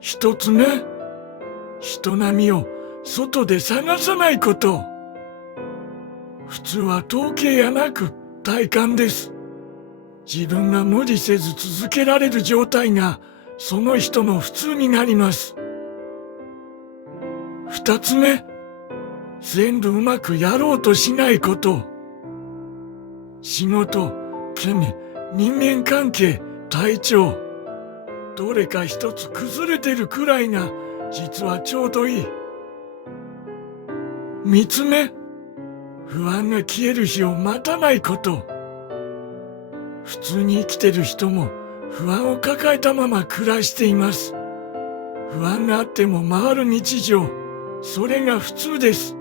一つ目、人並みを外で探さないこと。普通は統計やなく体感です。自分が無理せず続けられる状態がその人の普通になります。二つ目、全部うまくやろうとしないこと。仕事、金、人間関係、体調、どれか一つ崩れてるくらいが実はちょうどいい。三つ目、不安が消える日を待たないこと。普通に生きてる人も不安を抱えたまま暮らしています。不安があっても回る日常、それが普通です。